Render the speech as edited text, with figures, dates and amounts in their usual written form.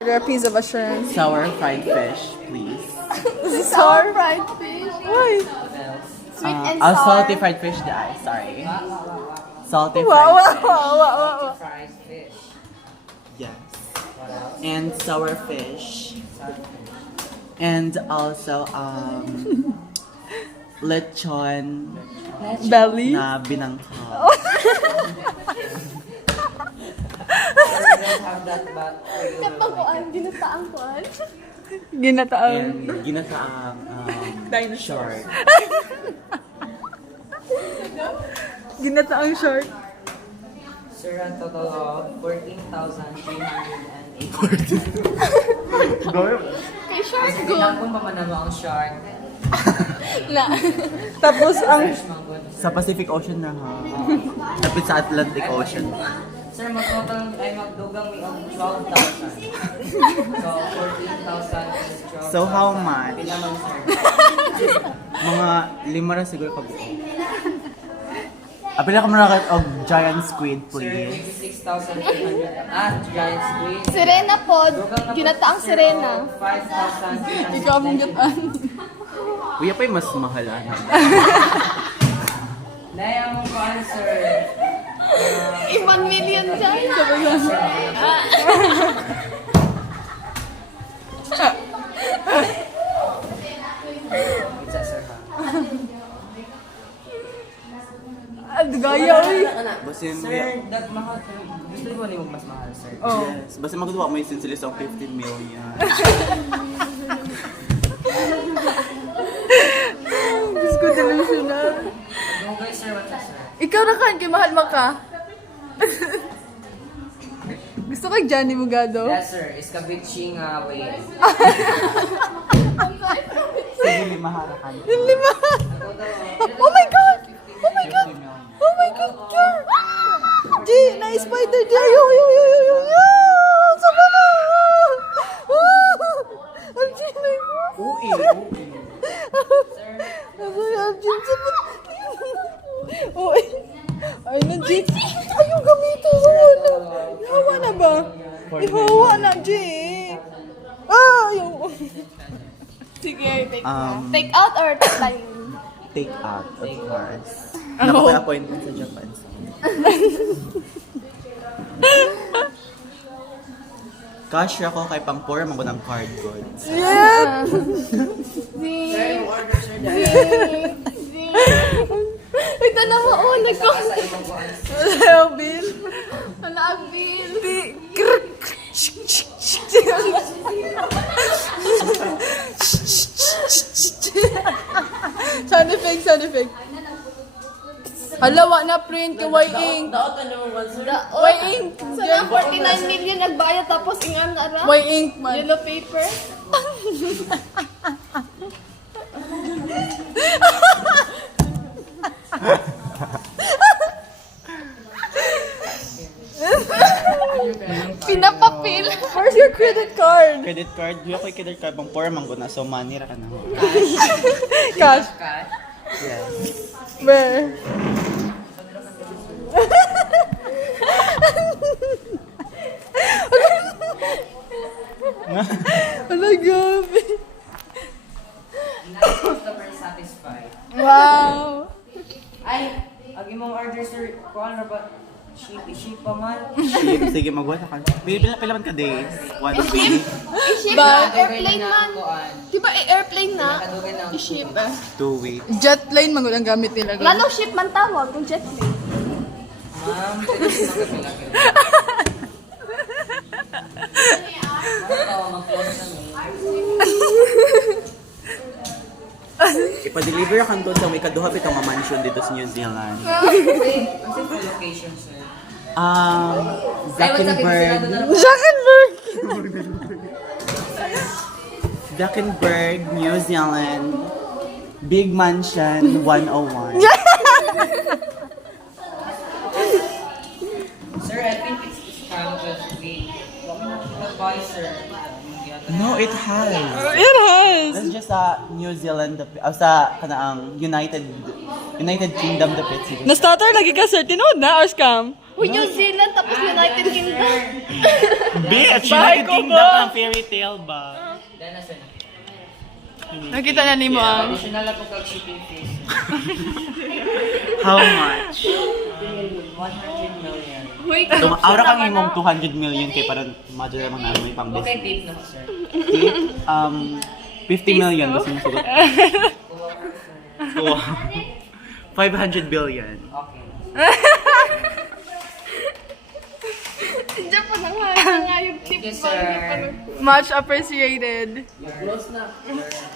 Order a piece of assurance. Sour fried fish, please. Sour fried fish. Why? Sweet and Oh, sour. salty fried fish, sorry. Salty Wow, fried wow, wow, wow, wow. Fried fish. Yes. What else? And sour fish. And also, lechon Belly. na binangka. Sir, we don't have that, but Tapakuan, ginataang kuan. Ginataang. And ginataang short. Ginataang short. sir, a total of 14,308. Kay short Sige good. lang kung pamanama ang shark. Na. Tapos ang Fresh mango. Sa Pacific Ocean na ha. Tapos sa Atlantic Ocean. Sir, mag-total ay magdugang may 12,000. So, 14,000 is 12,000. So how much? Pila man, sir? Mga 5 ra siguro ka buo. Apila ka muna of giant squid, Sir, please. 86,300. Giant squid. Sirena pod. Dugang na Ginataang po, sirena. 5,300. ikaw mong gataan. Kuya pa yung mas mahal ano. Naya mong paano, sir? 1 million dyan. Pizza, sir, ha? Gaya, uy. Basta yun, Sir, kuya. mahal. Gusto mo ni mas mahal, sir? Oh. Yes. Basta magawa mo yung sinsilis of 15 million. Diyos ko, delusional. Yung guys, sir, what's up, sir? Ikaw na kan, kay mahal mo ka. Gusto kay Johnny Mugado? Yes, sir. Iskabitching way. Sige, limahara ka. Yung lima. Oh my God! Oh my God! Oh my God, Jar! G, na-spider Jar! Yo, yo, yo, yo, yo, yo! Sama na! Ang G, Uwi. Ang G, sama na! Uy! Ay, na G! Ayong gamitin! Hawa na! Hawa na ba? Ihawa na, G! Ah! Ayaw! Sige, take Um, Take out or take line? Take out, of course. Nakapag-appointment sa Japan. Cash ako kay Pampora, mago ng card goods. Yeah! Sir, yung order, sir, dahil. Ito na mo, oh, nagko. Sa ibang kuhan. Hello, Bill! Ano ang bill? Sound effect, sound effect. Halawa na print kay Y-Ink. Y-Ink. Sana 49 million nagbayad tapos ingan na ra. Y-Ink man. Yellow paper. Pinapapil. Where's your credit card? Credit card, duya ko yung credit card, Pampora, manggo na. So, money ra ka na. Cash. Cash. Yes. Where? Ano gabi? Customer satisfied. Wow. Ay, agi mong order, sir. Kuhan na ba? Ship pa man. Ship, sige, magwala ka. Pila man ka days? 1 week? I-ship Ba- na, airplane man. Kuhan. Di ba airplane na? Nakadugay na. I-ship. 2 weeks. Jetline man ang gamit nila. Lalo ship man tawag kung jet plane. Ma'am, pwede ko magpilapil. Ito, mag-close na ni. Ipa-deliver ka doon sa may kaduha bitong mga mansion dito sa New Zealand. What's the location, sir? Zuckerberg. Zuckerberg! Zuckerberg, New Zealand. Big Mansion 101. Sir, I think it's time to wait. Pfizer. No, it has. It has. That's just sa New Zealand, sa kanaang United Kingdom dapit siguro. Na-stutter lagi ka, sir. Tinood na or scam? Uy, New Zealand, tapos United Kingdom. Bitch, Bahay United ko Kingdom ba? ang fairy tale ba? Then, nasa na? Nakita na ni mo ang... Additional na po kag shipping fees. How much? 100 million. Uy, Aura kang imong 200 million kay parang imagine naman namin may pang Okay, business. deep na, sir. 50 million basta masugot. So, 500 billion. Okay. Diyan pa na nga yung tip Thank you, ba? sir. Much appreciated. Close na.